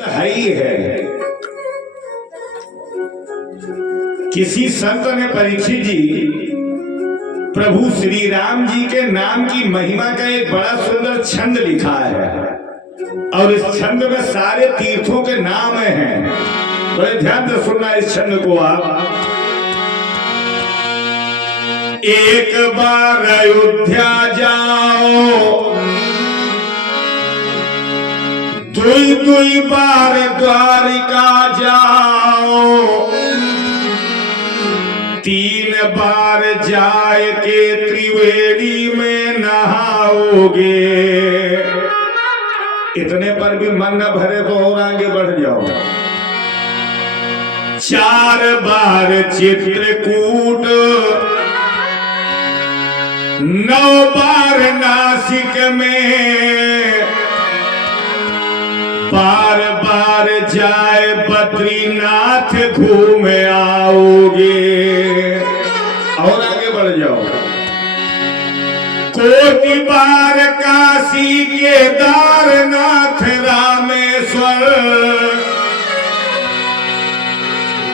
है ही है। किसी संत ने परीक्षित जी प्रभु श्री राम जी के नाम की महिमा का एक बड़ा सुंदर छंद लिखा है और इस छंद में सारे तीर्थों के नाम हैं। बड़े ध्यान से सुनना इस छंद को आप। एक बार अयोध्या जाओ, दुई दुई बार द्वारिका जाओ, तीन बार जाए के त्रिवेणी में नहाओगे। इतने पर भी मन न भरे तो और आगे बढ़ जाओ। चार बार चित्रकूट, 9 बार नासिक में, बार बार जाए बद्रीनाथ घूम आओगे। और आगे बढ़ जाओ। कोटि बार काशी केदारनाथ रामेश्वर,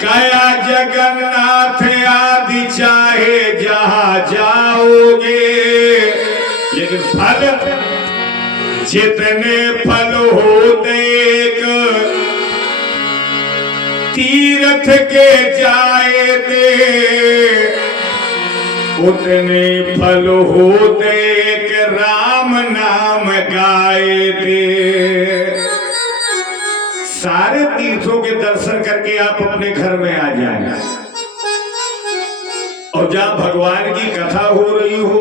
गया जगन्नाथ आदि चाहे जहां जाओगे। लेकिन फल जितने फल होते तीर्थ के जाए दे, उतने फल होते राम नाम गाए दे। सारे तीर्थों के दर्शन करके आप अपने घर में आ जाएंगे और जहां भगवान की कथा हो रही हो,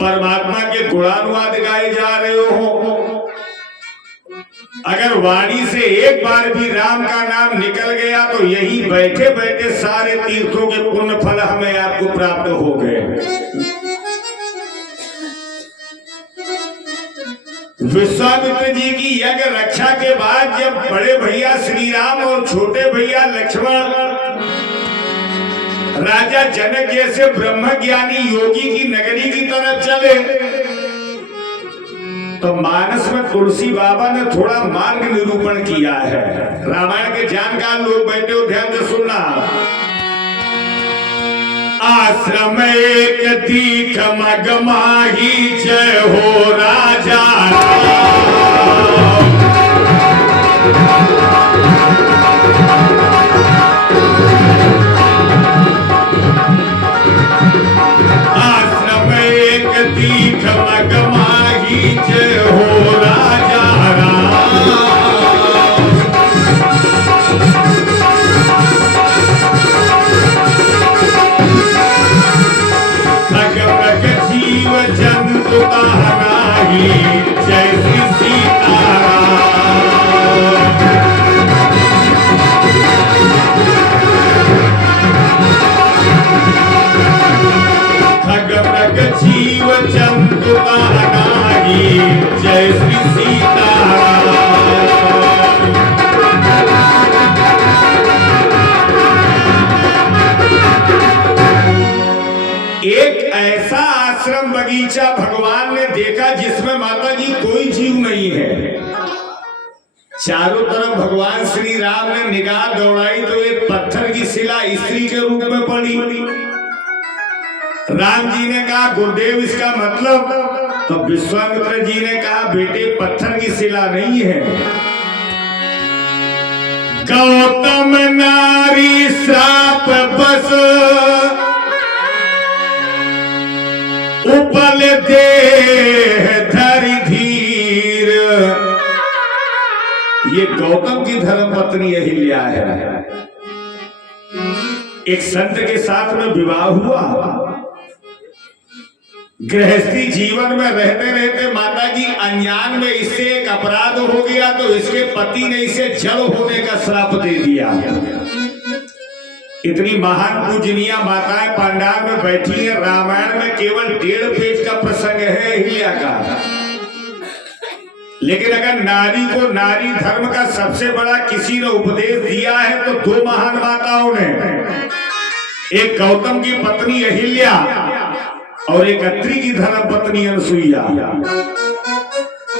परमात्मा के गुणानुवाद गाए जा रहे हो, अगर वाणी से एक बार भी राम का नाम निकल गया तो यही बैठे बैठे सारे तीर्थों के पुण्य फल हमें आपको प्राप्त हो गए। विश्वामित्र जी की यज्ञ रक्षा के बाद जब बड़े भैया श्री राम और छोटे भैया लक्ष्मण राजा जनक जैसे ब्रह्मज्ञानी योगी की नगरी की तरफ चले तो मानस में तुलसी बाबा ने थोड़ा मार्ग निरूपण किया है। रामायण के जानकार लोग बैठे हो, ध्यान से सुनना। आश्रम एक दीख मगमाही, जय हो राजा आश्रम एक दीख मगमाही, जय हो राजा जीव जंतु कहानी, जय श्री सीताराम। खग जीव जंतु कहानी, जय श्री सीताराम। एक ऐसा आश्रम बगीचा भगवान ने देखा जिसमें माता जी कोई जीव नहीं है। चारों तरफ भगवान श्री राम ने निगाह दौड़ाई तो एक पत्थर की शिला स्त्री के रूप में पड़ी। राम जी ने कहा गुरुदेव इसका मतलब? तो विश्वामित्र जी ने कहा बेटे पत्थर की शिला नहीं है, गौतम नारी श्राप बस उपल देह धरि धीर। ये गौतम की धर्मपत्नी अहिल्या है। एक संत के साथ में विवाह हुआ। गृहस्थी जीवन में रहते रहते माताजी अनजान में इससे एक अपराध हो गया तो इसके पति ने इसे जड़ होने का श्राप दे दिया। इतनी महान पूजनीय माताएं पंडाल में बैठी है। रामायण में केवल 1.5 पेज का प्रसंग है अहिल्या का, लेकिन अगर नारी को नारी धर्म का सबसे बड़ा किसी ने उपदेश दिया है तो 2 महान माताओं ने, एक गौतम की पत्नी अहिल्या और एक अत्रि की धर्म पत्नी अनसुईया।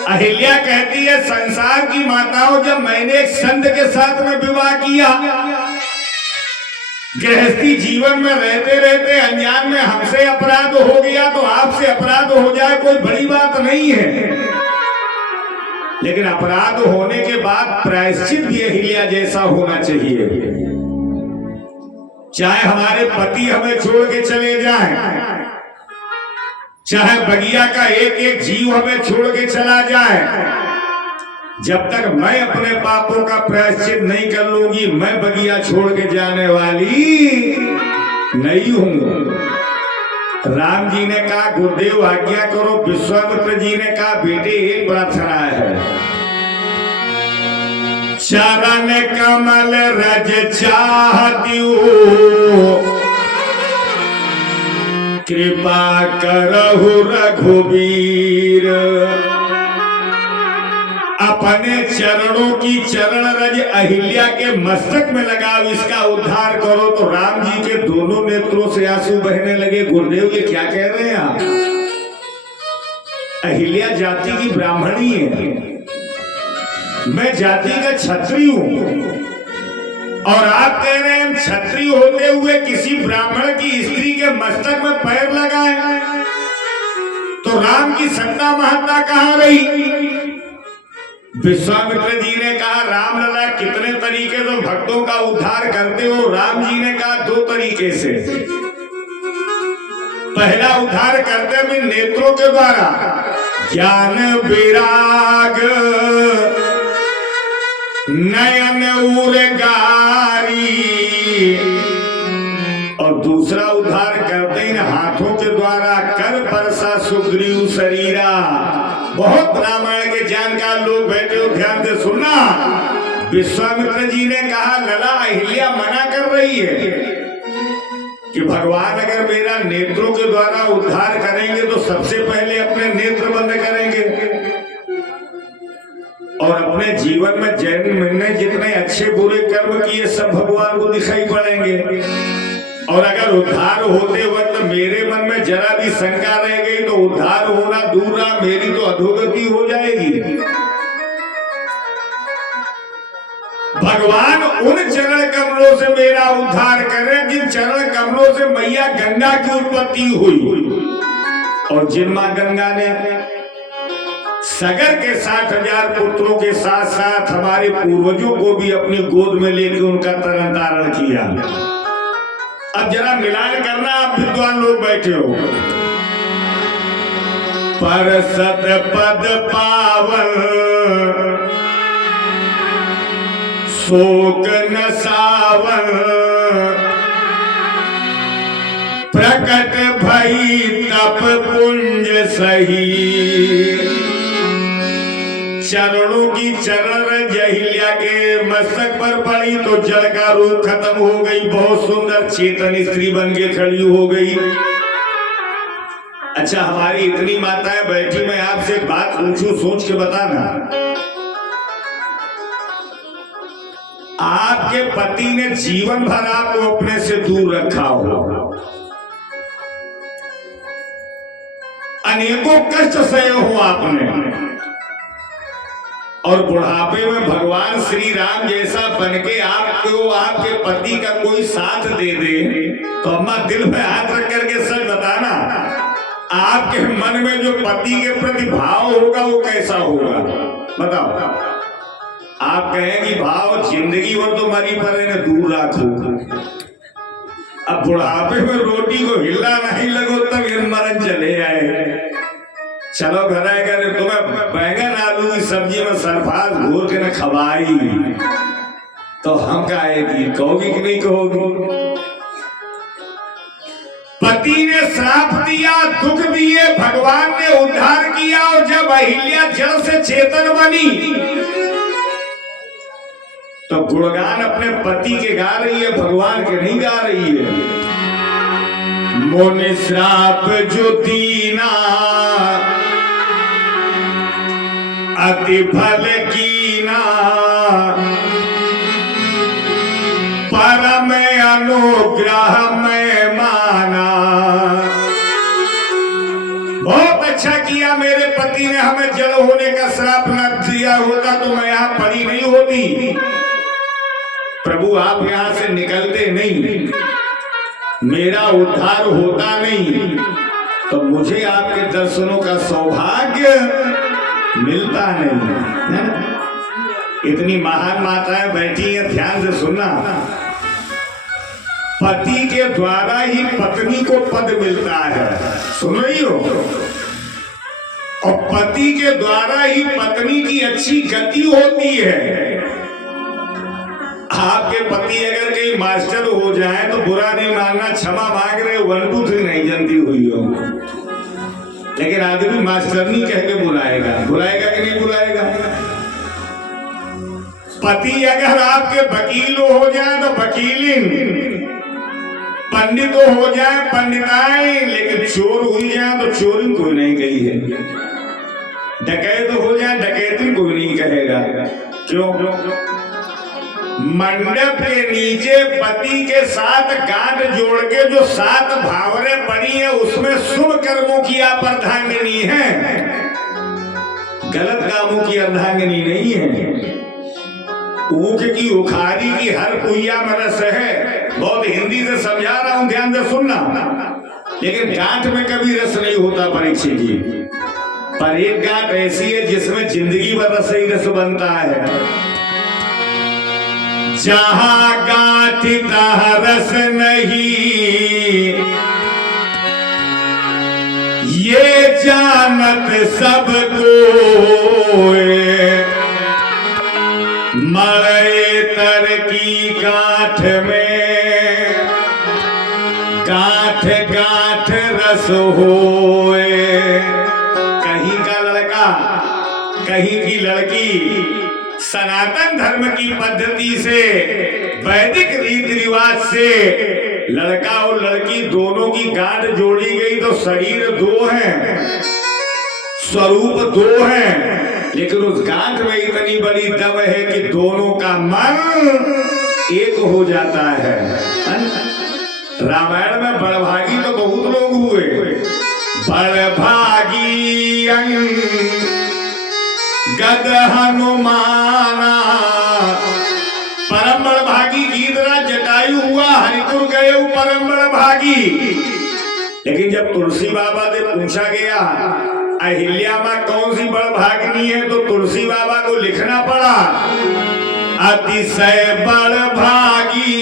अहिल्या कहती है, संसार की माताओं, जब मैंने एक संत के साथ में विवाह किया, गृहस्थी जीवन में रहते रहते अनजान में हमसे अपराध हो गया तो आपसे अपराध हो जाए कोई बड़ी बात नहीं है, लेकिन अपराध होने के बाद प्रायश्चित भी अहिल्या जैसा होना चाहिए। चाहे हमारे पति हमें छोड़ के चले जाएं, चाहे बगिया का एक एक जीव हमें छोड़ के चला जाए, जब तक मैं अपने पापों का प्रायश्चित नहीं कर लूंगी, मैं बगिया छोड़ के जाने वाली नहीं हूं। राम जी ने कहा, गुरुदेव आज्ञा करो। विश्वामित्र जी ने कहा, बेटे एक प्रार्थना है, चरण कमल रज चाहती हूँ, कृपा करहु रघुवीर। अपने चरणों की चरण रज अहिल्या के मस्तक में लगाओ, इसका उद्धार करो। तो राम जी के दोनों नेत्रों से आंसू बहने लगे। गुरुदेव ये क्या कह रहे हैं आप? अहिल्या जाति की ब्राह्मणी है, मैं जाति का क्षत्रिय हूं, और आप कह रहे हैं क्षत्रिय होते हुए किसी ब्राह्मण की स्त्री के मस्तक में पैर लगाए, तो राम की सत्ता महत्ता कहां रही? विश्वामित्र जी ने कहा, राम लला कितने तरीके से भक्तों का उद्धार करते हो? राम जी ने कहा, 2 तरीके से। पहला उद्धार करते हैं नेत्रों के द्वारा, ज्ञान विराग नयन उरगारी, और दूसरा उद्धार करते हैं हाथों के द्वारा, कर परसा सुग्रीव शरीरा। बहुत रामायण के जानकार लोग बैठे हो, ध्यान से सुनना। विश्वामित्र जी ने कहा, लला अहिल्या मना कर रही है कि भगवान अगर मेरा नेत्रों के द्वारा उद्धार करेंगे तो सबसे पहले अपने नेत्र बंद करेंगे, और अपने जीवन में मैंने जितने अच्छे बुरे कर्म किए सब भगवान को दिखाई पड़ेंगे। और अगर उद्धार होते वक्त मेरे मन में जरा भी शंका रह गई तो उद्धार होना दूर रहा, मेरी तो अधोगति हो जाएगी। भगवान उन चरण कमलों से मेरा उद्धार करें जिन चरण कमलों से मैया गंगा की उत्पत्ति हुई, और जिन मां गंगा ने सगर के 60,000 पुत्रों के साथ साथ हमारे पूर्वजों को भी अपनी गोद में लेकर उनका तरन तारण किया। अब जरा मिलान करना, आप विद्वान लोग बैठे हो। पर सत पद पावन शोक न सावन, प्रकट भई तप पुंज सही। चरणों की चरण अहिल्या के मस्तक पर पड़ी तो जल का रूप खत्म हो गई, बहुत सुंदर चेतन स्त्री बन के खड़ी हो गई। अच्छा, हमारी इतनी माताएं बैठी, मैं आपसे एक बात पूछूं, सोच के बताना। आपके पति ने जीवन भर आपको अपने से दूर रखा हो, अनेकों कष्ट सहे हो आपने, और बुढ़ापे में भगवान श्री राम जैसा बनके आपको आपके पति का कोई साथ दे दे, तो अम्मा दिल में हाथ रख करके सच बताना, आपके मन में जो पति के प्रति भाव होगा वो कैसा होगा? बताओ। आप कहेंगे भाव जिंदगी भर तो मरी पर इन्हें दूर रखो, अब बुढ़ापे में रोटी को हिला नहीं लगो तब ये मरण चले आए। चलो घर आए करे तुम्हें बैंगन आलू की सब्जी में सरफास घोर के न खवाई, तो हम कहेगी, कहोगी कि नहीं कहोगी? पति ने श्राप दिया, दुख दिए, भगवान ने उद्धार किया, और जब अहिल्या जल से चेतन बनी तो गुणगान अपने पति के गा रही है, भगवान के नहीं गा रही है। मोने श्राप जो दीना अति फल कीना, परम अनुग्रह में माना। बहुत अच्छा किया मेरे पति ने हमें जड़ होने का श्राप न दिया होता तो मैं यहाँ पड़ी नहीं होती। प्रभु आप यहाँ से निकलते नहीं, मेरा उद्धार होता नहीं, तो मुझे आपके दर्शनों का सौभाग्य मिलता नहीं है। इतनी महान माताएं बैठी हैं, ध्यान से सुनना। पति के द्वारा ही पत्नी को पद मिलता है, सुन रही हो, और पति के द्वारा ही पत्नी की अच्छी गति होती है। आपके पति अगर कहीं मास्टर हो जाए तो बुरा नहीं मानना, क्षमा मांग रहे 1 2 3 नहीं जानती हुई हो, लेकिन आदमी मास्टर नहीं कह के बुलाएगा, बुलाएगा कि नहीं बुलाएगा। पति अगर आपके वकील हो जाए तो वकीलिन, पंडित हो जाए पंडिताई, लेकिन चोर हुई जाए तो चोरी कोई नहीं कही है, डकैत हो जाए डकैती कोई नहीं कहेगा। क्यों? मंडप के नीचे पति के साथ गांठ जोड़ के जो 7 भावरें पड़ी है उसमें शुभ कर्मों की आप अर्धांगिनी है, गलत कामों की अर्धांगिनी नहीं है। ऊख की उखाड़ी की हर कुइया में रस है, बहुत हिंदी से समझा रहा हूं, ध्यान से सुनना। लेकिन गांठ में कभी रस नहीं होता परीक्षित जी, पर एक गांठ ऐसी है जिसमें जिंदगी भर रस ही रस बनता है। जहां गांठ तहां रस नहीं, ये जानत सब कोई, मरे तर की गांठ में गांठ गांठ रस होए। कहीं का लड़का कहीं की लड़की सनातन धर्म की पद्धति से, वैदिक रीति रिवाज से लड़का और लड़की दोनों की गांठ जोड़ी गई तो शरीर 2 हैं, स्वरूप 2 हैं, लेकिन उस गांठ में इतनी बड़ी दम है कि दोनों का मन एक हो जाता है। रामायण में बड़भागी तो बहुत लोग हुए, बड़भागी गद हनुमाना, परम बड़भागी गीतराज जटायु हुआ, हरिपुर गए परम बड़भागी। लेकिन जब तुलसी बाबा से पूछा गया अहिल्या मां कौन सी बड़भागिनी है, तो तुलसी बाबा को लिखना पड़ा अतिशय बड़भागी।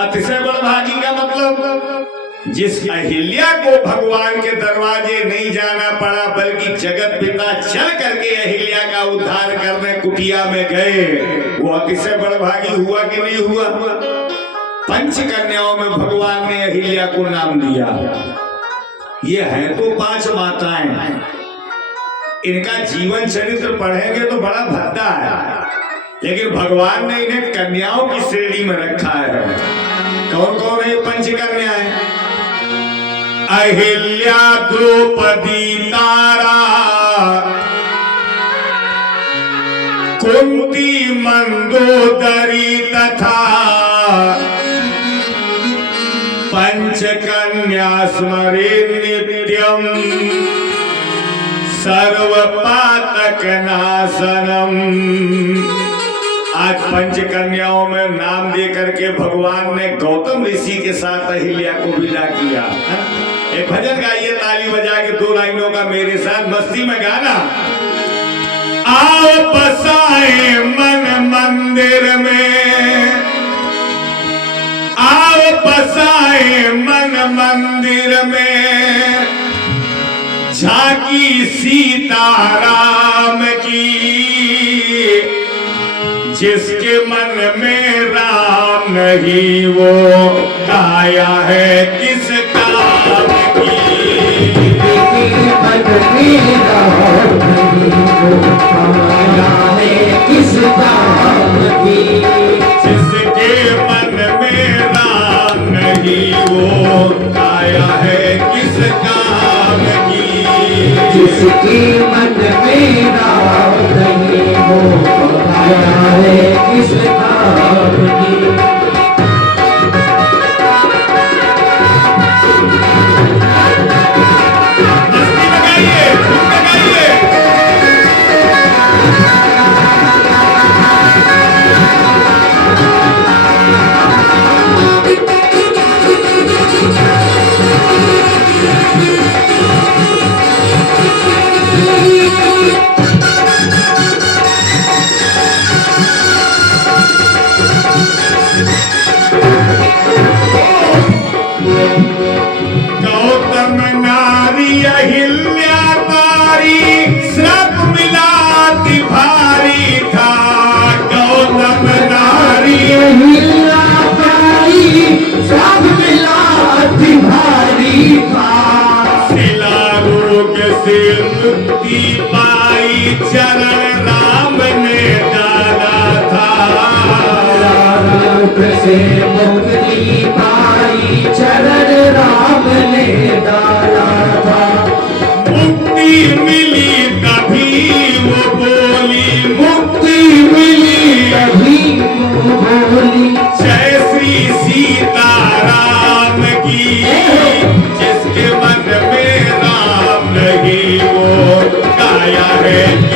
अतिशय बड़भागी का मतलब जिस अहिल्या को भगवान के दरवाजे नहीं जाना पड़ा, बल्कि जगत पिता चल करके अहिल्या का उद्धार करने कुटिया में गए, वो अतिशय बड़भागी हुआ कि नहीं हुआ? पंचकन्याओं में भगवान ने अहिल्या को नाम दिया। ये है तो 5 माताएं, इनका जीवन चरित्र पढ़ेंगे तो बड़ा भद्दा है, लेकिन भगवान ने इन्हें कन्याओं की श्रेणी में रखा है। कौन कौन है ये पंचकन्याएं? अहिल्या, द्रौपदी, तारा, कुंती, मंदोदरी तथा पंचकन्या स्मरे नित्यम सर्वपातक नाशनम। आज पंचकन्याओं में नाम दे करके भगवान ने गौतम ऋषि के साथ अहिल्या को विदा किया। एक भजन गाइए ताली बजा के 2 लाइनों का मेरे साथ, मस्ती में गाना। आओ बसाए मन मंदिर में, आओ बसाए मन मंदिर में, झांकी सीताराम की। जिसके मन में राम नहीं वो काया है किस काम की। मन में राम नहीं वो काया है किस काम की। जिसके मन में राम नहीं वो काया है किस काम की। जिसके मन में राम नहीं वो काया है किस काम की। मस्ती से मुक्ति पाई चरण राम ने डाला था। मुक्ति मिली तभी वो बोली, मुक्ति मिली तभी वो बोली, जय श्री सीताराम की। जिसके मन में राम नहीं वो काया है